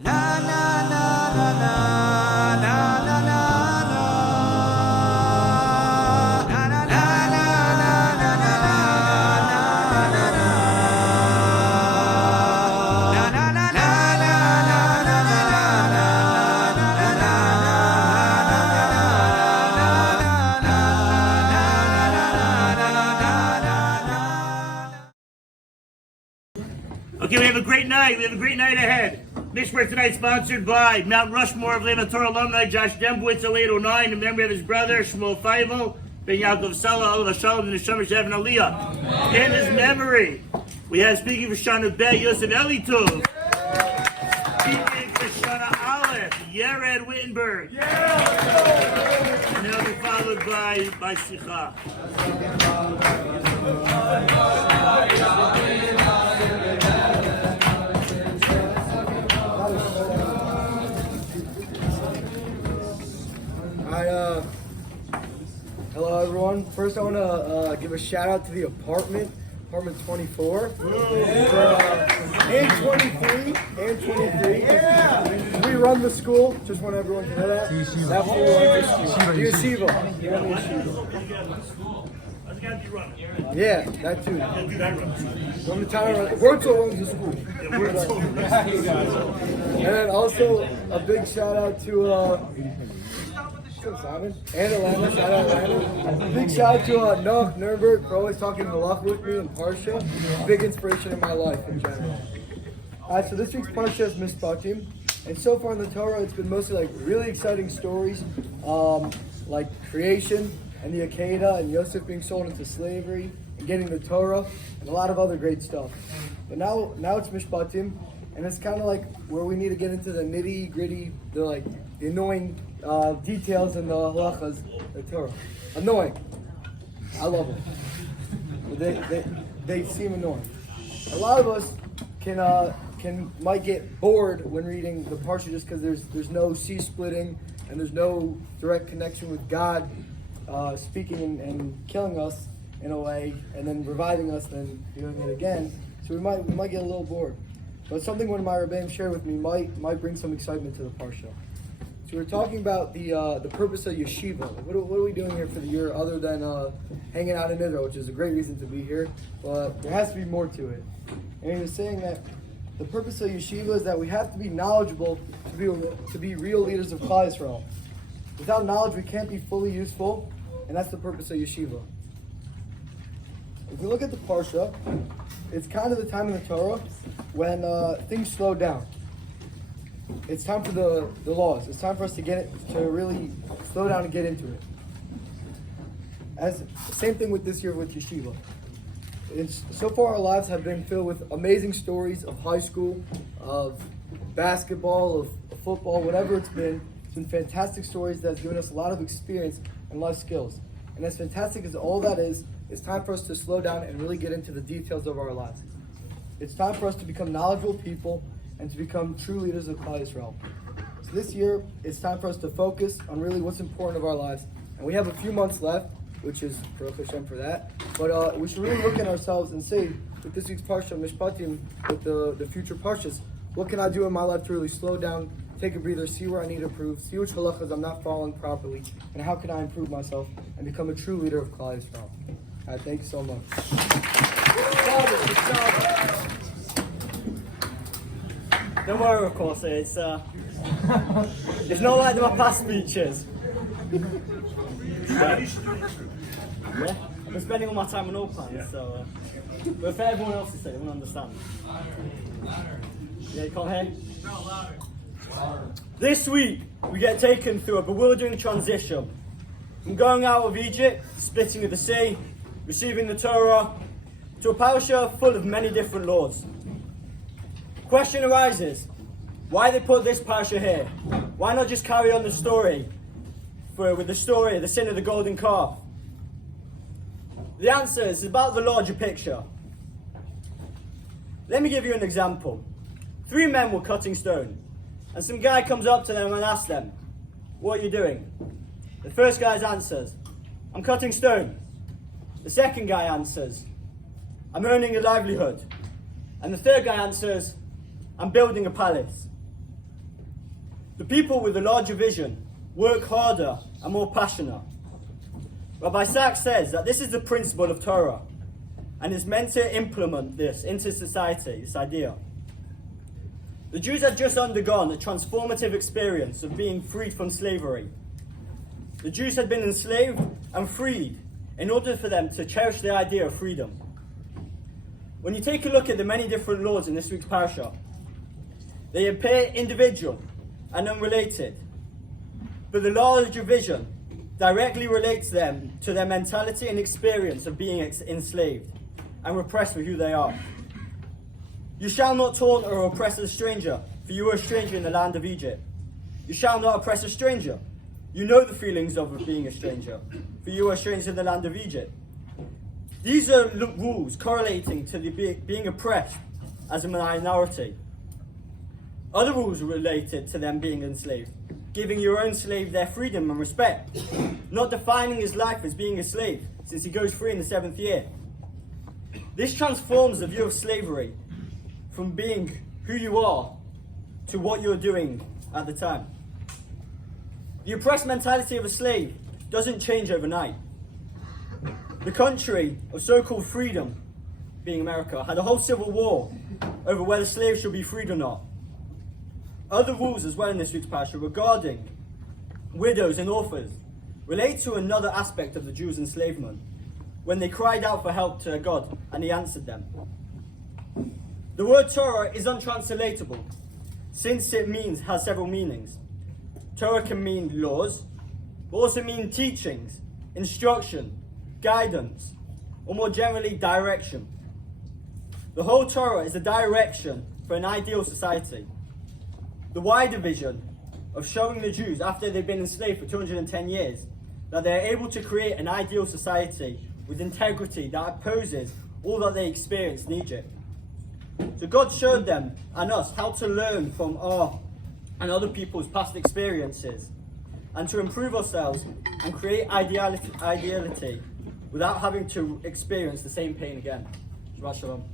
Okay, we have a great night. We have a great night ahead. Mishpah tonight sponsored by Mount Rushmore of Lema Torah alumni Josh Dembowitz, 0809, in memory of his brother Shmuel Fivel, ben Yaakov Sala, Alef and the Shana Shev and Aliyah. In his memory, we have speaking for Shana Yosef Ellituv. Speaking for Shana Alef, Yered Wittenberg. And they'll be followed by Sicha. Hello everyone. First I want to give a shout out to the apartment 24 and 23 and 23. Yeah. We run the school, just want everyone to know that. That floor runs the school. Yeshiva. Yeah, that too. From the time Wurzel runs the school. And then also a big shout out to Simon and Atlanta, shout out Atlanta. Big shout out to Noach Nuremberg for always talking Malach with me in Parsha. Big inspiration in my life in general. So this week's Parsha is Mishpatim, and so far in the Torah it's been mostly like really exciting stories, like creation and the Akedah and Yosef being sold into slavery and getting the Torah and a lot of other great stuff. But now it's Mishpatim, and it's kind of like where we need to get into the nitty gritty, the annoying details in the halachas, the Torah. Annoying. I love them. They seem annoying. A lot of us might get bored when reading the Parsha just because there's no sea splitting and there's no direct connection with God speaking and killing us in a way and then reviving us and doing it again. So we might get a little bored. But something one of my Rebbeim shared with me might bring some excitement to the Parsha. So we're talking about the purpose of yeshiva. What are we doing here for the year other than hanging out in Israel, which is a great reason to be here, but there has to be more to it. And he was saying that the purpose of yeshiva is that we have to be knowledgeable to be real leaders of Klal Yisrael. Without knowledge, we can't be fully useful, and that's the purpose of yeshiva. If we look at the Parsha, it's kind of the time in the Torah when things slow down. It's time for the laws. It's time for us to really slow down and get into it. Same thing with this year with yeshiva. So far our lives have been filled with amazing stories of high school, of basketball, of football, whatever it's been. It's been fantastic stories that's given us a lot of experience and life skills. And as fantastic as all that is, it's time for us to slow down and really get into the details of our lives. It's time for us to become knowledgeable people and to become true leaders of Klal Yisrael. So this year, it's time for us to focus on really what's important of our lives. And we have a few months left, which is Baruch Hashem for that. But we should really look at ourselves and say, with this week's Parsha Mishpatim, with the future Parshas, what can I do in my life to really slow down, take a breather, see where I need to improve, see which halachas I'm not following properly, and how can I improve myself and become a true leader of Klal Yisrael. All right, thank you so much. Don't worry, of course, it's not like my past speeches. Yeah, I've been spending all my time on all plans, so but if everyone else is saying, they won't understand. Yeah, you can't hear? No, louder. This week, we get taken through a bewildering transition from going out of Egypt, splitting of the sea, receiving the Torah, to a Parsha full of many different laws. Question arises, why they put this Parsha here? Why not just carry on the story with the story, the sin of the golden calf? The answer is about the larger picture. Let me give you an example. 3 men were cutting stone, and some guy comes up to them and asks them, "What are you doing?" The first guy answers, "I'm cutting stone." The second guy answers, "I'm earning a livelihood." And the third guy answers, "I'm building a palace." The people with a larger vision work harder and more passionate. Rabbi Sachs says that this is the principle of Torah and is meant to implement this into society, this idea. The Jews had just undergone a transformative experience of being freed from slavery. The Jews had been enslaved and freed in order for them to cherish the idea of freedom. When you take a look at the many different laws in this week's Parsha, they appear individual and unrelated, but the larger vision directly relates them to their mentality and experience of being enslaved and repressed for who they are. You shall not taunt or oppress a stranger, for you are a stranger in the land of Egypt. You shall not oppress a stranger. You know the feelings of being a stranger, for you are strangers in the land of Egypt. These are rules correlating to the being oppressed as a minority. Other rules related to them being enslaved, giving your own slave their freedom and respect, not defining his life as being a slave, since he goes free in the 7th year. This transforms the view of slavery from being who you are to what you're doing at the time. The oppressed mentality of a slave doesn't change overnight. The country of so-called freedom, being America, had a whole civil war over whether slaves should be freed or not. Other rules as well in this week's Parsha regarding widows and orphans relate to another aspect of the Jews' enslavement, when they cried out for help to God and he answered them. The word Torah is untranslatable, since it has several meanings. Torah can mean laws, but also mean teachings, instruction, guidance, or more generally, direction. The whole Torah is a direction for an ideal society. The wider vision of showing the Jews, after they've been enslaved for 210 years, that they're able to create an ideal society with integrity that opposes all that they experienced in Egypt. So God showed them and us how to learn from our and other people's past experiences and to improve ourselves and create ideality without having to experience the same pain again. Shabbat shalom.